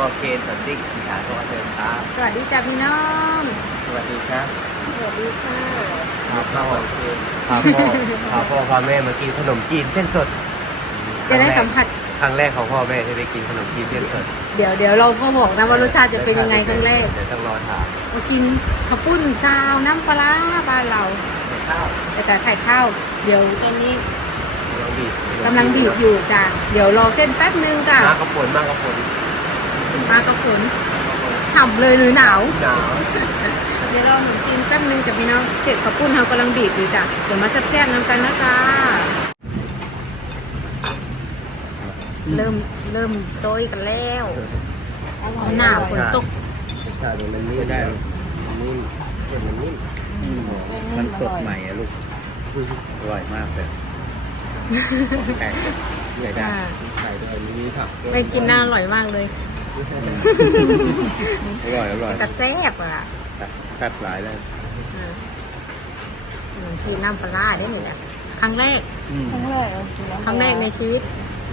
อเคนสันติอีสานตัวเดินตามสวัสดีจ้าพี่น้องสวัสดีครับสวัสดีค่ะพาพ่อพาแม่มากินขนมจีนเส้นสดจะได้สัมผัสครั้งแรกของพ่อแม่ที่ได้กินขนมจีนเส้นสดเดี๋ยวเราพ่อบอกนะว่ารสชาติจะเป็นยังไงครั้งแรกเดี๋ยวต้องรอถามมากินข้าวปุ้นซาวน้ำปลาบ้านเราแต่ไข่ข้าวเดี๋ยวตอนนี้กำลังบีบอยู่จ้ะเดี๋ยวรอเส้นแป๊บนึงจ้ะมากระฝนฉ่ำเลยหรือหนาวเดี๋ยวเราหมุนกินแป๊บนึงกับพี่น้องเสร็จข้าวปุ้นเรากำลังบีบอยู่จ้ะเดี๋ยวมาแซ่บๆน้ำกันนะจ๊ะเริ่มโซยกันแล้วหนาวฝนตกใช่มันนี่ได้นิ่มมันนิ่มมันสดใหม่อะลูกอร่อยมากเลยไก่เลยได้ไก่ด้วยมีผักไปกินน่าอร่อยมากเลยอร่อยกระแซบอ่ะแซ่บหลายเลยกินน้ำปลาได้หนึ่งครั้งแรกในชีวิต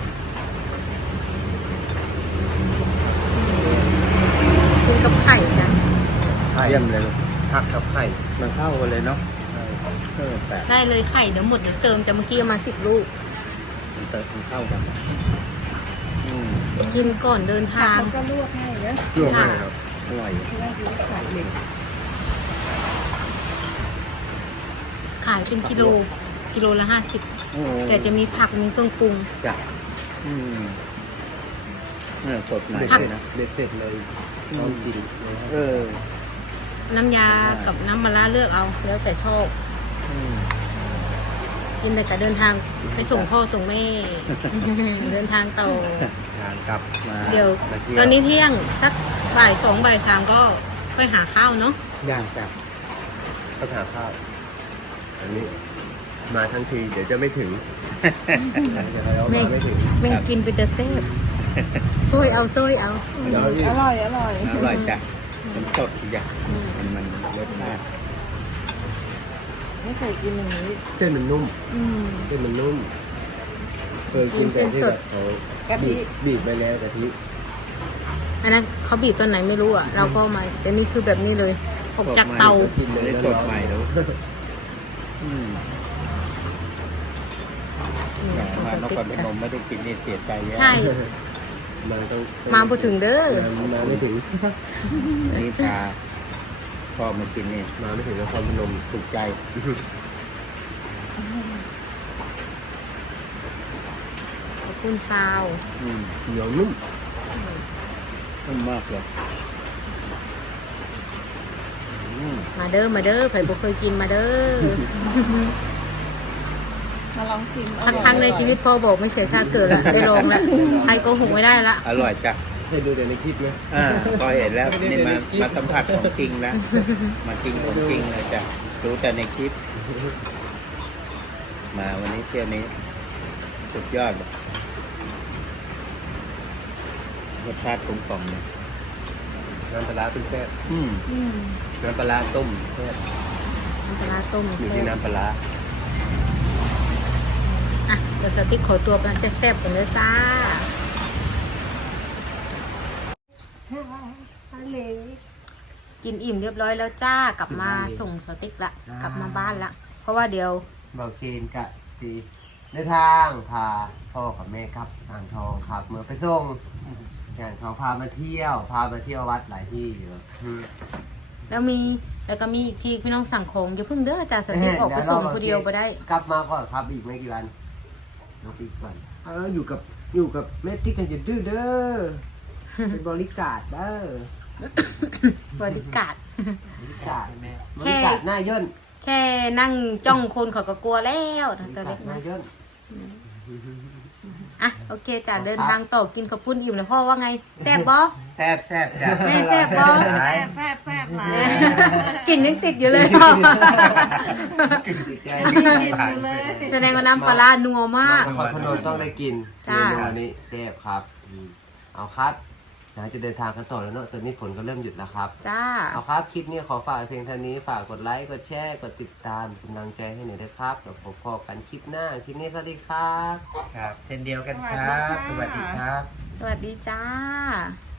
กินกับไข่จ้ะเยี่ยมเลยผักกับไข่มันเข้ากันเลยเนาะได้เลยไข่เดี๋ยวหมดเดี๋ยวเติมจะเมื่อกี้มา10 ลูกเติมเข้ากันกินก่อนเดินทางก็ลวกให้เนอะลวกให้ครับอร่อยขายเป็นกิโลละ50แต่จะมีผักมีเครื่องปรุงจ้ะสดใหม่เลยนะเด็ดเลยต้องกินน้ำยากับน้ำมะระเลือกเอาแล้วแต่ชอบกินแต่เดินทางไปส่งพ่อส่งแม่เดินทางต่อทางกลับมาเดี๋ยวตอนนี้เที่ยงสักบ่าย2บ่าย3ก็ไปหาข้าวเนาะย่างจ้ะก็หาข้าวอันนี้มาทั้งทีเดี๋ยวจะไม่ถึงแม่กินไปแต่เซ่บซอยเอาอร่อยจ้ะมันสดอย่างมันรสชาติไม่เคยกินอย่างนี้เส้นมันนุ่มเคยกินเส้นสดกะทิบีบไปแล้วกะทิอันนั้นเขาบีบตอนไหนไม่รู้อ่ะเราก็มาแต่นี่คือแบบนี้เลยออกจากเตากินเลยสดใหม่แล้วมานครพนมไม่ได้กินนี่เสียใจแล้วใช่มาพอถึงเด้อมาไม่ถึงนี่พาพ่อมากินนี่มาไม่ถึงนครพนมถูกใจขอบคุณซาวเหนียวนุ่มมากเลยมาเด้อไผ่บุเคยกินมาเด้อมาลองชิมสักครั้งในชีวิตพ่อบอกไม่เสียชาติเกิดละได้ลองแล้วใครก็หูไม่ได้ละอร่อยจ้ะได้ดูแต่ในคลิปไหมพอเห็นแล้วนี่มาสัมผัสของจริงแล้วมากินของจริงเลยจ้ะดูแต่ในคลิปมาวันนี้เที่ยวนี้สุดยอดรสชาติกลมกล่อมเลยน้ำปลาต้มแซ่บน้ำปลาต้มแซ่บน้ำปลาต้มอยู่ที่น้ำปลาเดี๋ยวสติ๊กขอตัวไปแซ่บๆกันเลยจ้ากินอิ่มเรียบร้อยแล้วจ้ากลับมาส่งสติ๊กละกลับมาบ้านละเพราะว่าเดี๋ยวบอกเคนกะทีในทางพาพ่อกับแม่ครับอ่างทองครับเมื่อไปส่งอย่างเขาพามาเที่ยววัดหลายที่อยู่แล้วก็มีอีกทีพี่น้องสั่งของอย่าเพิ่งเด้อจ้าสติ๊กออกไปส่งคนเดียวไปได้กลับมาก่อนครับอีกไม่กี่วันอีกวันอยู่กับแม่ติ๊กกันอย่าดื้อเด้อเป็นบริการเด้อบริการหน้าย่นแค่นั่งจ้องคนเขาก็กลัวแล้วตัวเล็กนะโอเคจ้ะเดินทางต่อกินข้าวปุ้นอิ่มแล้วพ่อว่าไงแซ่บบ่แซ่บจ้ะแม่แซ่บบ่แซ่บหลายกลิ่นยังติดอยู่เลยพ่อแสดงว่าน้ำปลานัวมากนครพนมต้องได้กินเมนูนี้แซ่บครับเอาครับจะเดินทางกันต่อแล้วเนอะตอนนี้ฝนก็เริ่มหยุดแล้วครับจ้าเอาครับคลิปนี้ขอฝากเพียงเท่านี้ฝากกดไลค์กดแชร์กดติดตามกำลังใจให้หน่อยด้วยครับเดี๋ยวพบกันคลิปหน้าคลิปนี้สวัสดีครับเช่นเดียวกันครับสวัสดีครับสวัสดีจ้า